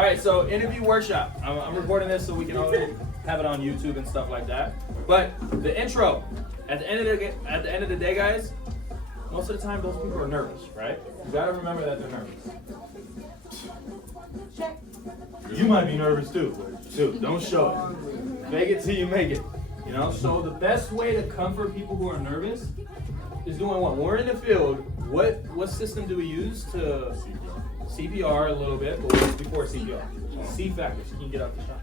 All right, so interview workshop. I'm recording this so we can always have it on YouTube and stuff like that. But the intro, at the end of the day, guys, most of the time those people are nervous, right? You gotta remember that they're nervous. Check. You might be nervous too, but don't show it. Make it till you make it. You know, so the best way to comfort people who are nervous is doing what? When we're in the field, what system do we use to CPR a little bit, but what's before CPR? C factors. Can you get out the shot?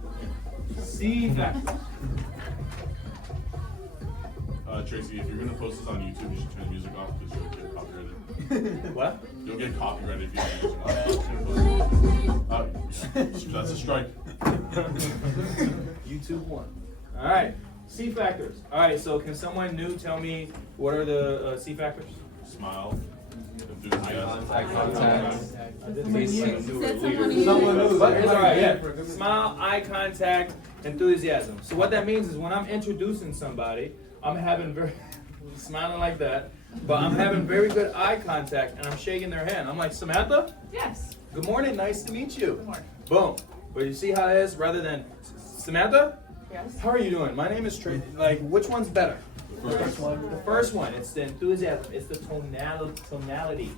C factors. Tracy, if you're gonna post this on YouTube, you should turn the music off because you'll get copyrighted. What? You'll get copyrighted if you turn the music off. That's a strike. YouTube 1. All right. C factors. All right. So can someone new tell me what are the C factors? Smile. Enthusiasm. Eye contact. Someone new. But it's all right. Yeah. Smile, eye contact, enthusiasm. So what that means is when I'm introducing somebody, I'm having smiling like that, but I'm having very good eye contact and I'm shaking their hand. I'm like, Samantha? Yes. Good morning, nice to meet you. Good morning. Boom. But you see how it is rather than Samantha? Yes. How are you doing? My name is Trey. Like, which one's better? The first one. The first one. It's the enthusiasm. It's the tonality.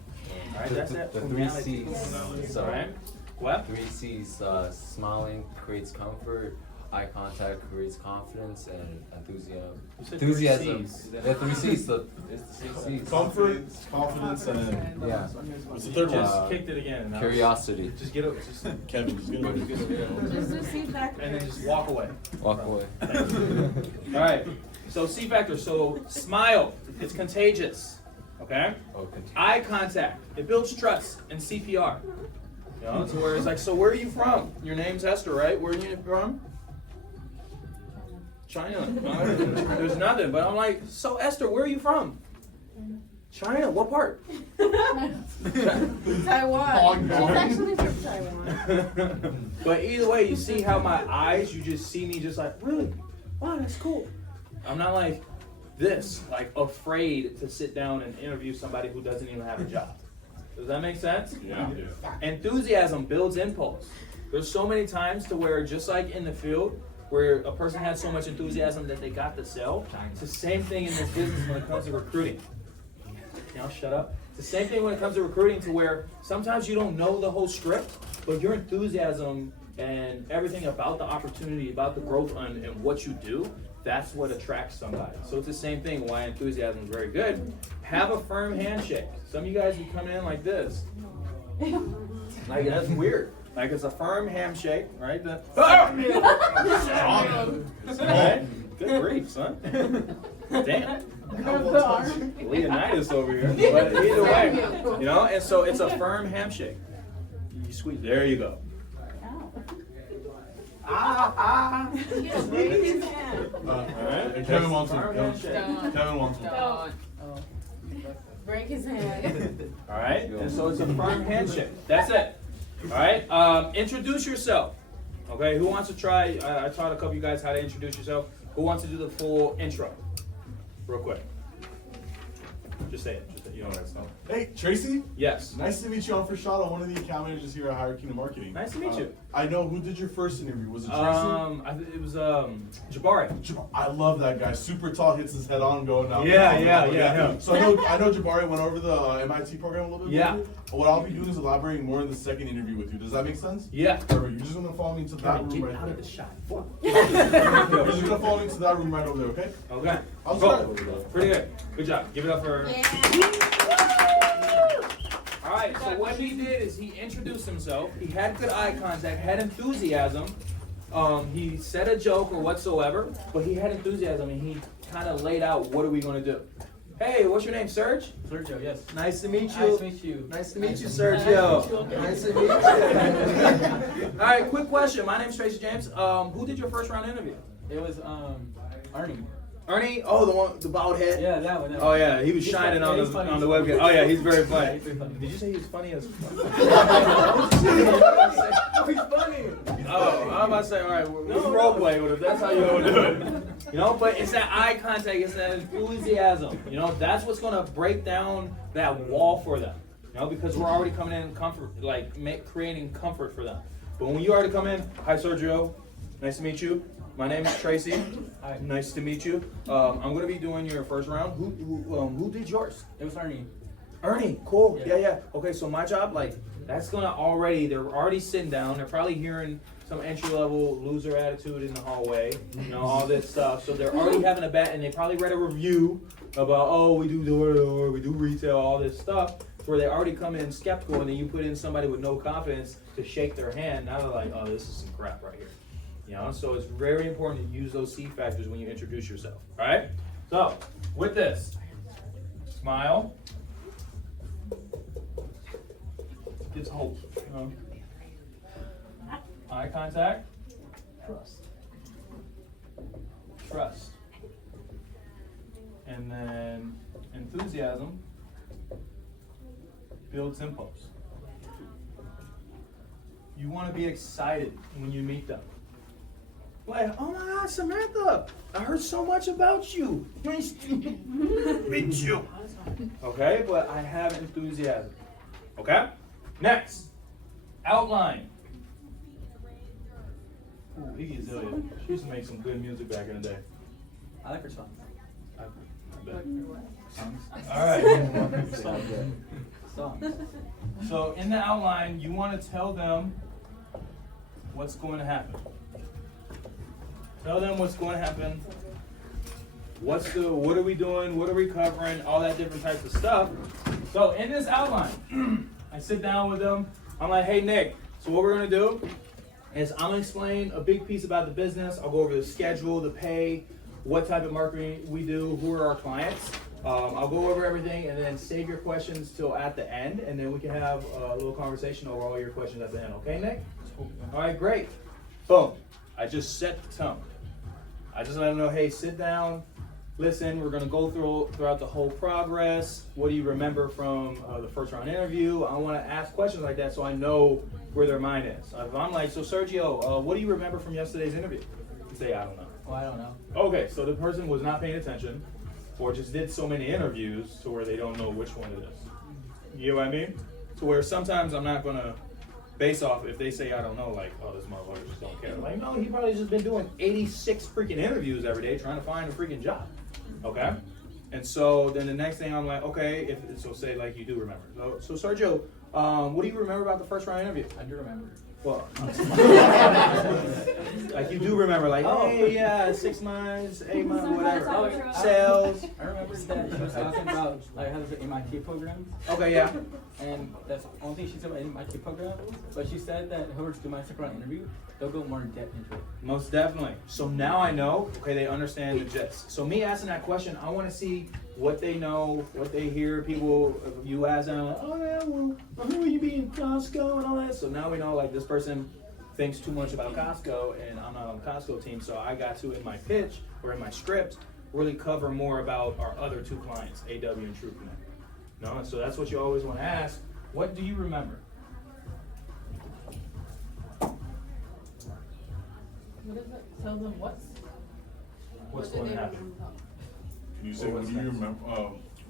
All right, that's it. The three Tonality. C's. All right. What? 3 C's. Smiling creates comfort. Eye contact creates confidence, and enthusiasm. You said Enthusiasm. 3 C's. Yeah, 3 C's. It's the 6 C's. Comfort, confidence, and Yeah. what's the third Just one? kicked it again. That was- Curiosity. Just get over. Just Kevin, just get it. Just do C factor. and then just walk away. Walk away. All right. So C factor. So smile. It's contagious. Okay. Oh, continue. Eye contact. It builds trust and CPR. You know, to where it's like, so where are you from? Your name's Esther, right? Where are you from? China. There's nothing. But I'm like, so Esther, where are you from? China. What part? Taiwan. She's actually from Taiwan. But either way, you see how my eyes, you just see me just like, really? Wow, that's cool. I'm not like this, like afraid to sit down and interview somebody who doesn't even have a job. Does that make sense? Yeah. Enthusiasm builds impulse. There's so many times to where, just like in the field, where a person has so much enthusiasm that they got to sell, it's the same thing in this business when it comes to recruiting. Now shut up. It's the same thing when it comes to recruiting, to where sometimes you don't know the whole script, but your enthusiasm and everything about the opportunity, about the growth and what you do, that's what attracts somebody. So it's the same thing why enthusiasm is very good. Have a firm handshake. Some of you guys, you come in like this. Like, that's weird. Like, it's a firm handshake, right? Right? Good grief, son. Damn. Leonidas over here. But either way, you know, and so it's a firm handshake. You squeeze. There you go. Break his hand. And Kevin wants Firm one. handshake. Kevin wants one. Break his hand. All right, and so it's a firm handshake. That's it. All right, introduce yourself. Okay, who wants to try? I taught a couple of you guys how to introduce yourself. Who wants to do the full intro? Real quick. Just say it. Just say it. You know what it's called. Hey, Tracy. Yes. Nice to meet you. I'm Frashad. I'm one of the account managers here at Higher Kingdom Marketing. Nice to meet you. I know. Who did your first interview? Was it Tracy? It was Jabari. I love that guy. Super tall, hits his head on, going down. Yeah. So I know Jabari went over the MIT program a little bit. Yeah. With you. What I'll be doing is elaborating more in the second interview with you. Does that make sense? Yeah. Perfect. You're just gonna follow me to that room Get right out there. of the shot. You're just gonna follow me to that room right over there, okay? Okay. How's Go. that? Pretty good. Good job. Give it up for. All right. So what he did is he introduced himself. He had good eye contact. Had enthusiasm. He said a joke or whatsoever, but he had enthusiasm and he kind of laid out what are we going to do. Hey, what's your name, Serge? Sergio, yes. Nice to meet you. Nice to meet you. Nice to meet you, Sergio. Nice to meet you. All right, quick question. My name's Tracy James. Who did your first round interview? It was Arnie. Ernie? Oh, the one, the bald head. Yeah, that one. Oh yeah, he was He's shining funny. on Yeah, the he's funny. on the webcam. Oh yeah, he's very funny. Yeah, he's very funny. Did you say he was funny as fuck? He's funny. Oh, I'm about to say, all right, we'll role play with him. That's how you want to do it. You know, but it's that eye contact, it's that enthusiasm. You know, that's what's gonna break down that wall for them. You know, because we're already coming in comfort, like creating comfort for them. But when you already come in, hi Sergio, nice to meet you. My name is Tracy. Hi. Nice to meet you. I'm gonna be doing your first round. Who did yours? It was Ernie. Ernie, cool. Yeah. Yeah. Okay, so my job, like, that's gonna already, they're already sitting down. They're probably hearing some entry level loser attitude in the hallway, you know, all this stuff. So they're already having a bet, and they probably read a review about, oh, we do door to door, we do retail, all this stuff, where they already come in skeptical, and then you put in somebody with no confidence to shake their hand. Now they're like, oh, this is some crap right here. You know, so it's very important to use those C factors when you introduce yourself. All right. So with this, smile. It's hope. You know. Eye contact. Trust. Trust. And then enthusiasm builds impulse. You want to be excited when you meet them. Like, oh my God, Samantha, I heard so much about you. Nice to meet you. Okay, but I have enthusiasm. Okay? Next, outline. Ooh, Iggy Azalea. She used to make some good music back in the day. I like her songs. I bet. Songs. All right. Songs. So in the outline, you want to tell them what's going to happen. Tell them what's going to happen. What are we doing? What are we covering? All that different types of stuff. So in this outline, I sit down with them. I'm like, hey Nick, so what we're gonna do is I'm gonna explain a big piece about the business. I'll go over the schedule, the pay, what type of marketing we do, who are our clients. I'll go over everything and then save your questions till at the end, and then we can have a little conversation over all your questions at the end. Okay, Nick? All right, great. Boom. I just set the tone. I just let them know, hey, sit down, listen, we're gonna go throughout the whole progress. What do you remember from the first round interview? I wanna ask questions like that so I know where their mind is. If I'm like, so Sergio, what do you remember from yesterday's interview? You say, I don't know. Oh, I don't know. Okay, so the person was not paying attention or just did so many interviews to where they don't know which one it is. You know what I mean? To where sometimes I'm not gonna base off if they say I don't know, like, oh, this motherfucker just don't care. Like, no, he probably just been doing 86 freaking interviews every day trying to find a freaking job. Okay? And so then the next thing I'm like, okay, so say like you do remember. So Sergio, what do you remember about the first round interview? I do remember. Well, like you do remember, like, hey, yeah, 6 months, 8 months, whatever. Sales. I remember that she was talking about like how there's an MIT program, Okay, yeah. and that's the only thing she said about MIT program. But she said that whoever's doing my second round interview, they'll go more in depth into it. Most definitely. So now I know, okay, they understand the gist. So me asking that question, I want to see what they know, what they hear people, you ask them, like, oh yeah, well, who are you being Costco and all that. So now we know, like, this person thinks too much about Costco and I'm not on the Costco team. So I got to, in my pitch or in my script, really cover more about our other 2 clients, AW and TrueConnect. No, and so that's what you always want to ask. What do you remember? What is it? Tell them what's What's what did going to they happen? remember? Can you say, what do you remember,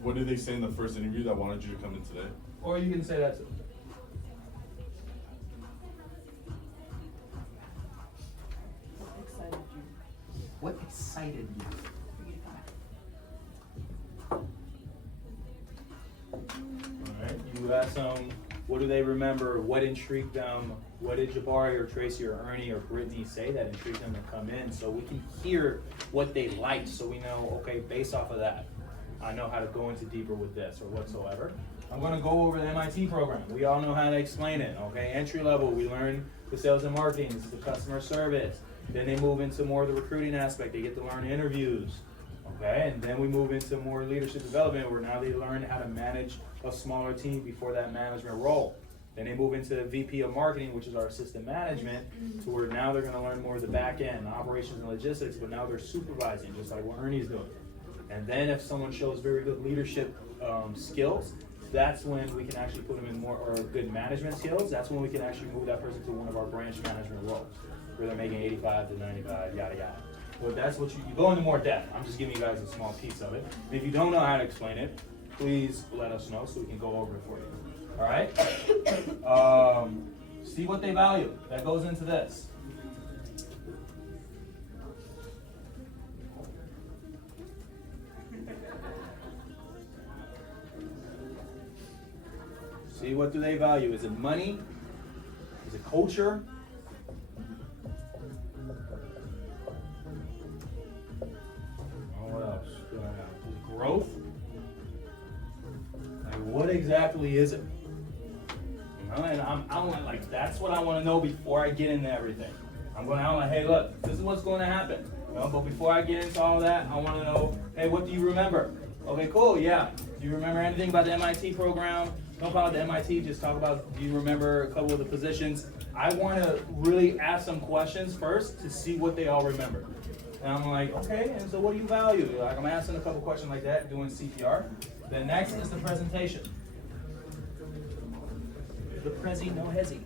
what did they say in the first interview that wanted you to come in today? Or you can say that too. Excited you. What excited you? Alright, you ask them, what do they remember? What intrigued them? What did Jabari or Tracy or Ernie or Brittany say that intrigued them to come in? So we can hear what they liked so we know, okay, based off of that, I know how to go into deeper with this or whatsoever. I'm gonna go over the MIT program. We all know how to explain it, okay? Entry level, we learn the sales and marketing, this is the customer service. Then they move into more of the recruiting aspect. They get to learn interviews, okay? And then we move into more leadership development where now they learn how to manage a smaller team before that management role. Then they move into VP of marketing, which is our assistant management, to where now they're gonna learn more of the back end, operations and logistics, but now they're supervising, just like what Ernie's doing. And then if someone shows very good leadership skills, that's when we can actually put them in more, or good management skills, that's when we can actually move that person to one of our branch management roles, where they're making 85 to 95, yada yada. But that's what you go into more depth. I'm just giving you guys a small piece of it. And if you don't know how to explain it, please let us know so we can go over it for you. All right? See what they value. That goes into this. See, what do they value? Is it money? Is it culture? What else do I have? Is it growth? Like, what exactly is it? You know, and I want, like, that's what I want to know before I get into everything. I'm like, hey, look, this is what's going to happen. You know, but before I get into all that, I want to know, hey, what do you remember? Okay, cool, yeah. Do you remember anything about the MIT program? Don't call it the MIT, just talk about, do you remember a couple of the positions? I want to really ask some questions first to see what they all remember. And I'm like, okay, and so what do you value? Like, I'm asking a couple questions like that, doing CPR. Then next is the presentation. The Prezi no hezi.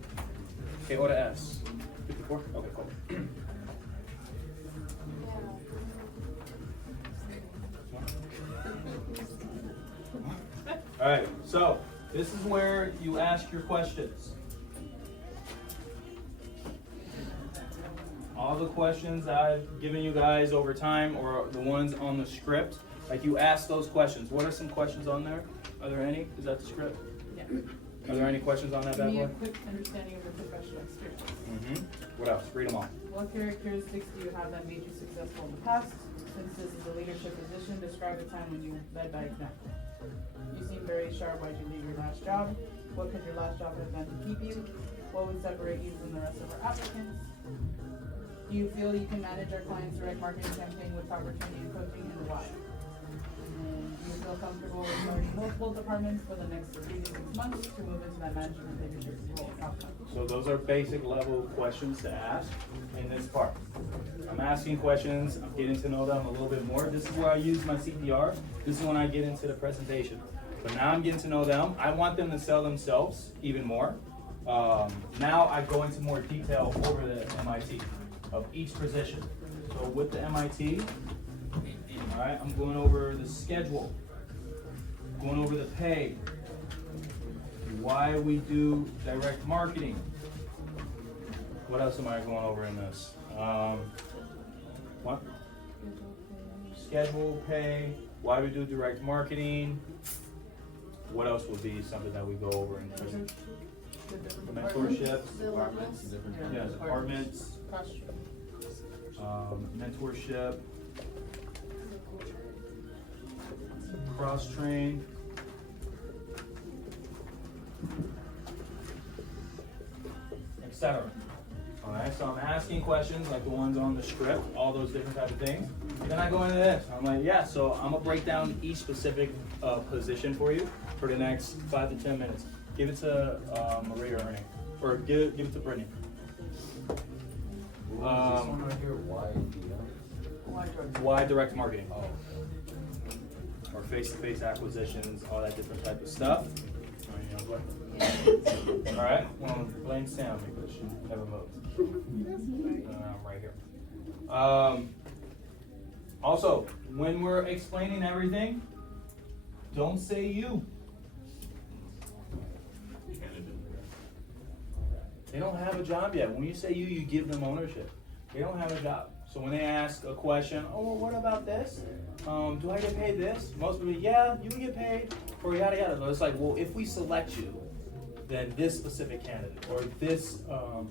Okay, order S. 54? Okay, cool. All right, so this is where you ask your questions. All the questions I've given you guys over time, or the ones on the script, like you ask those questions. What are some questions on there? Are there any? Is that the script? Yeah. Are there any questions on that Give bad me a boy? quick understanding of your professional experience. What else? Read them all. What characteristics do you have that made you successful in the past? Since this is a leadership position, describe a time when you led by example. You seem very sharp. Why'd you leave your last job? What could your last job have done to keep you? What would separate you from the rest of our applicants? Do you feel you can manage our client's direct marketing campaign with proper training and coaching, and why? And do you feel comfortable with starting multiple departments for the next 3 to 6 months to move into that management leadership role outcome? So those are basic level questions to ask in this part. I'm asking questions, I'm getting to know them a little bit more. This is where I use my CPR. This is when I get into the presentation. But now I'm getting to know them. I want them to sell themselves even more. Now I go into more detail over the MIT of each position. So with the MIT, all right, I'm going over the schedule, going over the pay, why we do direct marketing. What else am I going over in this? What? Schedule, pay, why we do direct marketing. What else would be something that we go over in prison? Mentorship, Departments, different. yeah, departments, mentorship, cross-train, etc. Alright, so I'm asking questions like the ones on the script, all those different type of things. Then I go into this. I'm like, yeah, so I'm gonna break down each specific position for you for the next 5 to 10 minutes. Give it to Maria or Ernie, or give it to Brittany. This one right here, Why direct marketing? Oh. Or face-to-face acquisitions, all that different type of stuff. Alright, well, blame Sam because she never moves. Right here. Also, when we're explaining everything, don't say you. They don't have a job yet. When you say you give them ownership. They don't have a job. So when they ask a question, oh, well, what about this? Do I get paid this? Most people, yeah, you get paid, or yada yada. But it's like, well, if we select you, then this specific candidate or this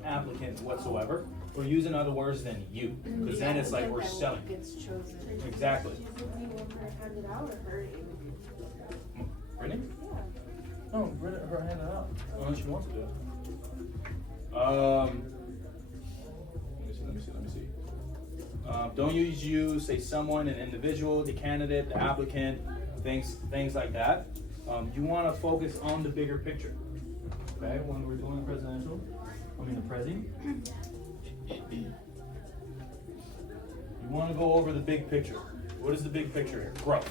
applicant whatsoever, we're using other words than you, because then it's like we're selling. Gets chosen. Exactly. She's the only one that handed out or her interview? Brittany? Yeah. No, Brittany, her hand it out. Unless she wants to do it. Let me see. Don't use you, say someone, an individual, the candidate, the applicant, things like that. You want to focus on the bigger picture. Okay, when we're doing the presidential, the prezi. You want to go over the big picture. What is the big picture here? Growth.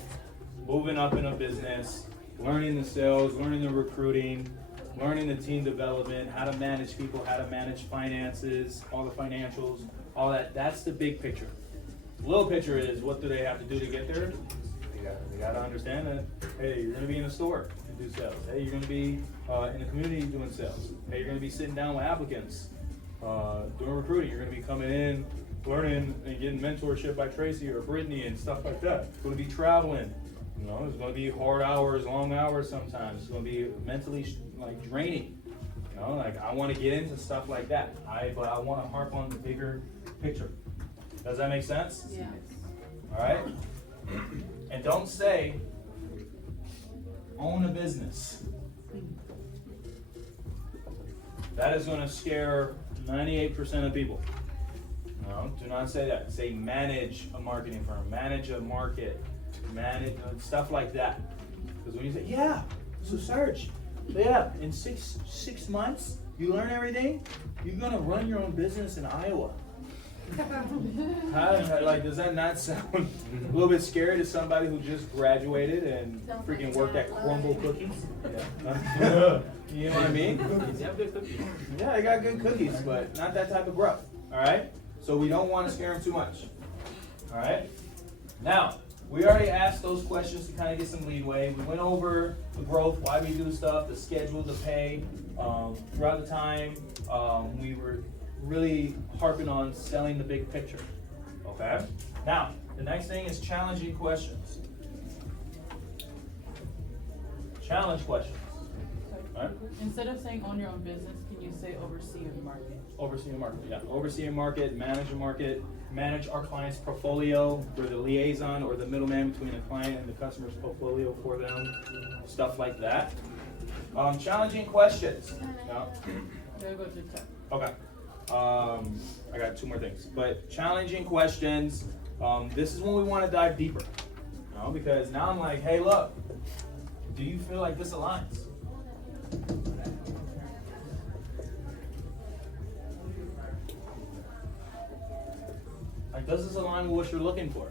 Moving up in a business, learning the sales, learning the recruiting, learning the team development, how to manage people, how to manage finances, all the financials, all that. That's the big picture. The little picture is, what do they have to do to get there? They got to understand that, hey, you're going to be in a store to do sales. Hey, you're going to be in the community doing sales. Hey, you're gonna be sitting down with applicants, doing recruiting. You're gonna be coming in, learning and getting mentorship by Tracy or Brittany and stuff like that. You're gonna be traveling. You know, it's gonna be hard hours, long hours sometimes. It's gonna be mentally like draining. You know, like I want to get into stuff like that. But I want to harp on the bigger picture. Does that make sense? Yeah. All right. And don't say own a business. That is going to scare 98% of people. No, do not say that. Say manage a marketing firm, manage a market, manage stuff like that. Because when you say, yeah, so Serge, yeah, in six months you learn everything, you're gonna run your own business in Iowa. Like, does that not sound a little bit scary to somebody who just graduated and freaking worked at Crumble Cookies? Yeah. You know what I mean? They have good cookies. Yeah, they got good cookies, but not that type of growth. All right? So we don't want to scare them too much. All right? Now, we already asked those questions to kind of get some leeway. We went over the growth, why we do stuff, the schedule, the pay. Throughout the time, we were really harping on selling the big picture. Okay? Now, the next thing is challenging questions. Challenge questions. All right? Instead of saying own your own business, can you say oversee a market? Oversee a market, yeah. Oversee a market, manage our client's portfolio. We're the liaison or the middleman between the client and the customer's portfolio for them. Stuff like that. Challenging questions. No? Gotta go to the top. Okay. I got two more things. But challenging questions, this is when we want to dive deeper. You know, because now I'm like, hey, look, do you feel like this aligns? Like, does this align with what you're looking for?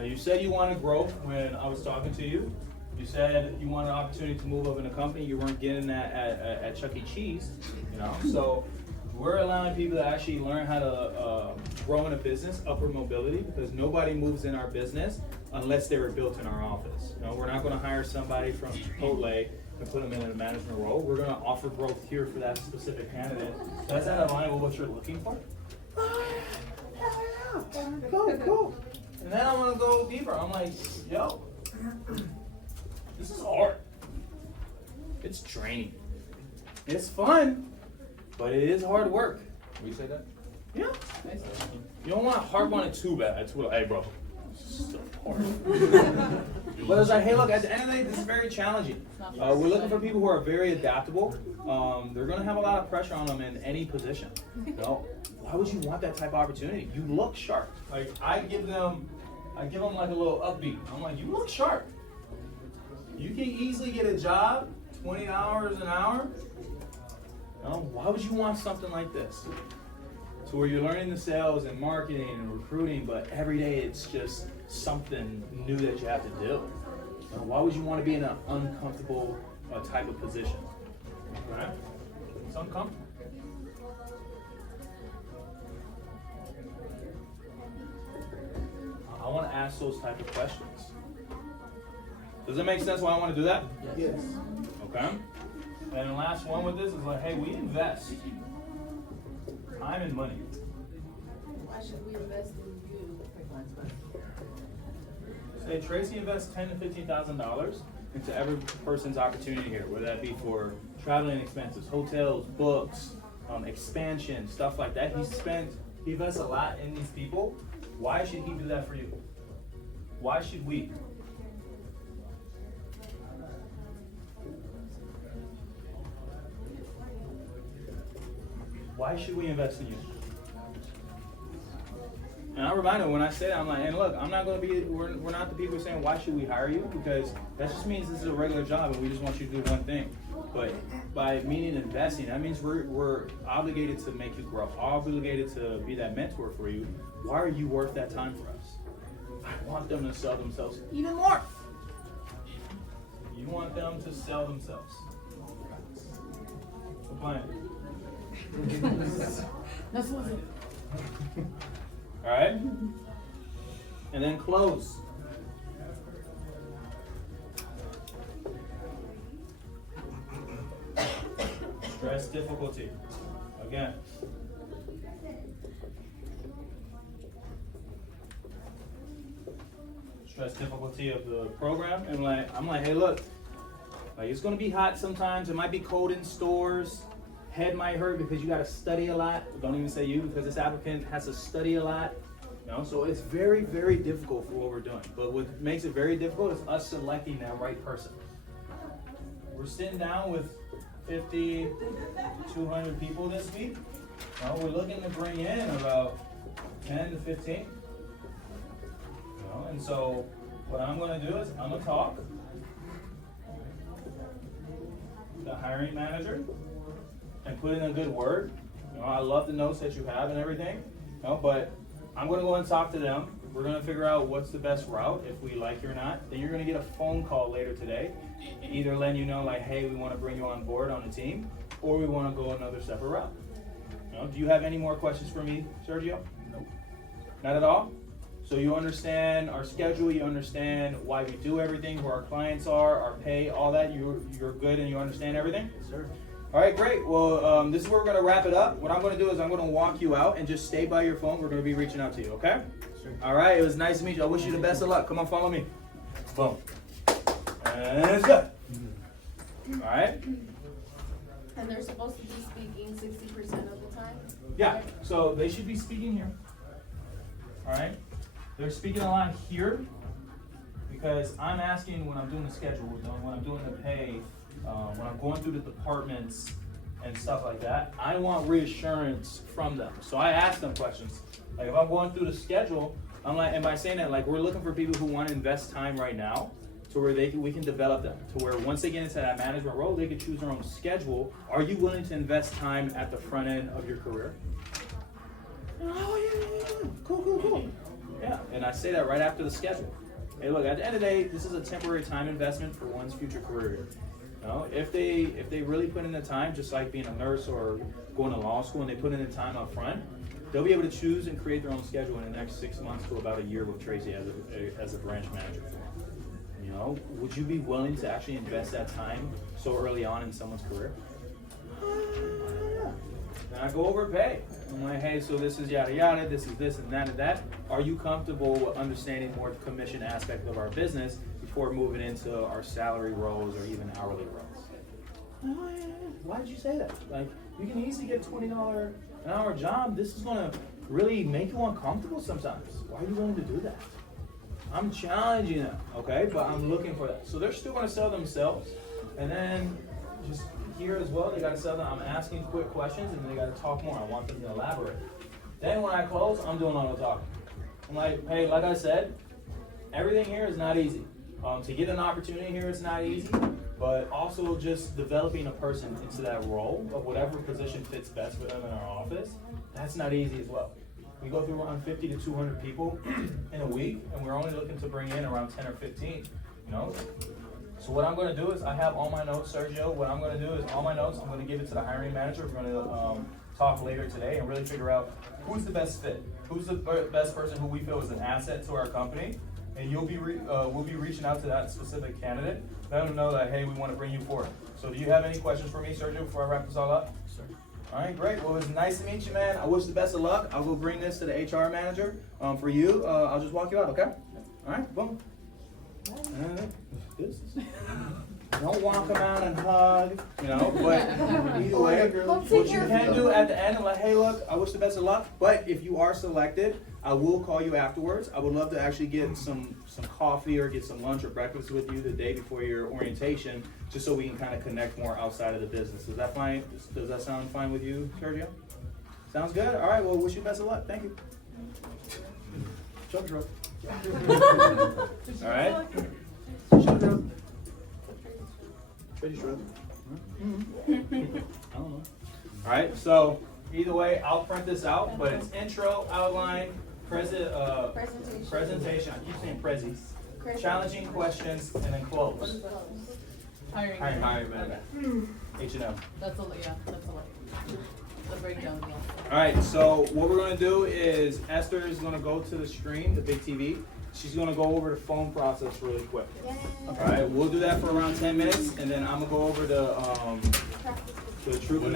You said you wanted growth when I was talking to you. You said you wanted an opportunity to move up in a company. You weren't getting that at Chuck E. Cheese, you know? So we're allowing people to actually learn how to grow in a business, upward mobility, because nobody moves in our business unless they were built in our office. You know, we're not gonna hire somebody from Chipotle and put them in a management role. We're gonna offer growth here for that specific candidate. Does that align with what you're looking for? Cool. And then I'm gonna go deeper. I'm like, yo, this is hard. It's draining. It's fun, but it is hard work. Will you say that? Yeah. You don't want to harp on it too bad. It's like, hey, bro, this is so hard. But it's like, hey, look, at the end of the day, this is very challenging. We're looking for people who are very adaptable. They're gonna have a lot of pressure on them in any position. You know, why would you want that type of opportunity? You look sharp. Like I give them like a little upbeat. I'm like, you look sharp. You can easily get a job, $20 an hour. You know, why would you want something like this? So where you're learning the sales and marketing and recruiting, but every day it's just something new that you have to do. You know, why would you want to be in an uncomfortable type of position? Right? It's uncomfortable. I want to ask those type of questions. Does it make sense why I want to do that? Yes. Okay. And the last one with this is like, hey, we invest time and money. Why should we invest in you? Say Tracy invests $10,000 to $15,000 into every person's opportunity here, whether that be for traveling expenses, hotels, books, expansion, stuff like that. He invests a lot in these people. Why should he do that for you? Why should we? Why should we invest in you? And I remind them when I say that, I'm like, and look, I'm not going to be, we're not the people saying, why should we hire you? Because that just means this is a regular job and we just want you to do one thing. But by meaning investing, that means we're obligated to make you grow, obligated to be that mentor for you. Why are you worth that time for us? I want them to sell themselves even more. You want them to sell themselves. The plan. That's what it All right? And then close. Stress difficulty. Again. Stress difficulty of the program. And I'm like, hey, look, like it's gonna be hot sometimes. It might be cold in stores. Head might hurt because you gotta study a lot. Don't even say you, because this applicant has to study a lot. You know, so it's very, very difficult for what we're doing. But what makes it very difficult is us selecting that right person. We're sitting down with 50, 200 people this week. We're looking to bring in about 10 to 15. And so what I'm going to do is I'm going to talk to the hiring manager and put in a good word. I love the notes that you have and everything, but I'm going to go and talk to them. We're going to figure out what's the best route, if we like you or not. Then you're going to get a phone call later today, either letting you know like, hey, we want to bring you on board on the team, or we want to go another separate route. Do you have any more questions for me, Sergio? No. Not at all? So you understand our schedule, you understand why we do everything, who our clients are, our pay, all that. You're good and you understand everything? Yes, sir. All right, great. Well, this is where we're going to wrap it up. What I'm going to do is I'm going to walk you out and just stay by your phone. We're going to be reaching out to you, okay? Sure. All right, it was nice to meet you. I wish you the best of luck. Come on, follow me. Boom. And it's good. All right? And they're supposed to be speaking 60% of the time? Yeah, so they should be speaking here. All right? They're speaking a lot here because I'm asking when I'm doing the schedule with them, when I'm doing the pay, when I'm going through the departments and stuff like that, I want reassurance from them. So I ask them questions. Like if I'm going through the schedule, I'm like, and by saying that, like we're looking for people who want to invest time right now to where we can develop them, to where once they get into that management role, they can choose their own schedule. Are you willing to invest time at the front end of your career? Oh yeah. Cool. Yeah, and I say that right after the schedule. Hey, look, at the end of the day, this is a temporary time investment for one's future career. If they really put in the time, just like being a nurse or going to law school, and they put in the time up front, they'll be able to choose and create their own schedule in the next 6 months to about a year with Tracy as a branch manager. Would you be willing to actually invest that time so early on in someone's career? Then I go over pay. I'm like, hey, so this is yada yada, this is this and that and that. Are you comfortable with understanding more the commission aspect of our business before moving into our salary roles or even hourly roles? Why did you say that? Like, you can easily get $20 an hour job. This is gonna really make you uncomfortable sometimes. Why are you willing to do that? I'm challenging them, okay? But I'm looking for that. So they're still gonna sell themselves. And then just here as well, they gotta sell them. I'm asking quick questions and they gotta talk more. I want them to elaborate. Then when I close, I'm doing all the talking. I'm like, hey, like I said, everything here is not easy. To get an opportunity here is not easy, but also just developing a person into that role of whatever position fits best for them in our office, that's not easy as well. We go through around 50 to 200 people in a week, and we're only looking to bring in around 10 or 15, So what I'm going to do is I have all my notes, Sergio. What I'm going to do is all my notes, I'm going to give it to the hiring manager. We're going to talk later today and really figure out who's the best fit, who's the best person who we feel is an asset to our company. And we'll be reaching out to that specific candidate, let them know that, hey, we want to bring you forward. So do you have any questions for me, Sergio, before I wrap this all up? Sir. All right, great. Well, it was nice to meet you, man. I wish the best of luck. I'll go bring this to the HR manager. For you, I'll just walk you out, okay? All right, boom. Don't walk them out and hug, but either way, what you can do at the end, I'm like, hey, look, I wish the best of luck. But if you are selected, I will call you afterwards. I would love to actually get some coffee or get some lunch or breakfast with you the day before your orientation, just so we can kind of connect more outside of the business. Is that fine? Does that sound fine with you, Sergio? Sounds good? All right, well, wish you best of luck. Thank you. Shoulder shrug. All right. Shoulder shrug. Shoulder shrug. I don't know. All right, so either way, I'll print this out, but it's intro, outline, presentation. I keep saying prezzies. Challenging questions, and then close. Hiring. Hiring manager. H&M. That's a lot. The breakdown. All right, so what we're gonna do is Esther is gonna go to the screen, the big TV. She's gonna go over the phone process really quick. All right, we'll do that for around 10 minutes, and then I'm gonna go over the truth.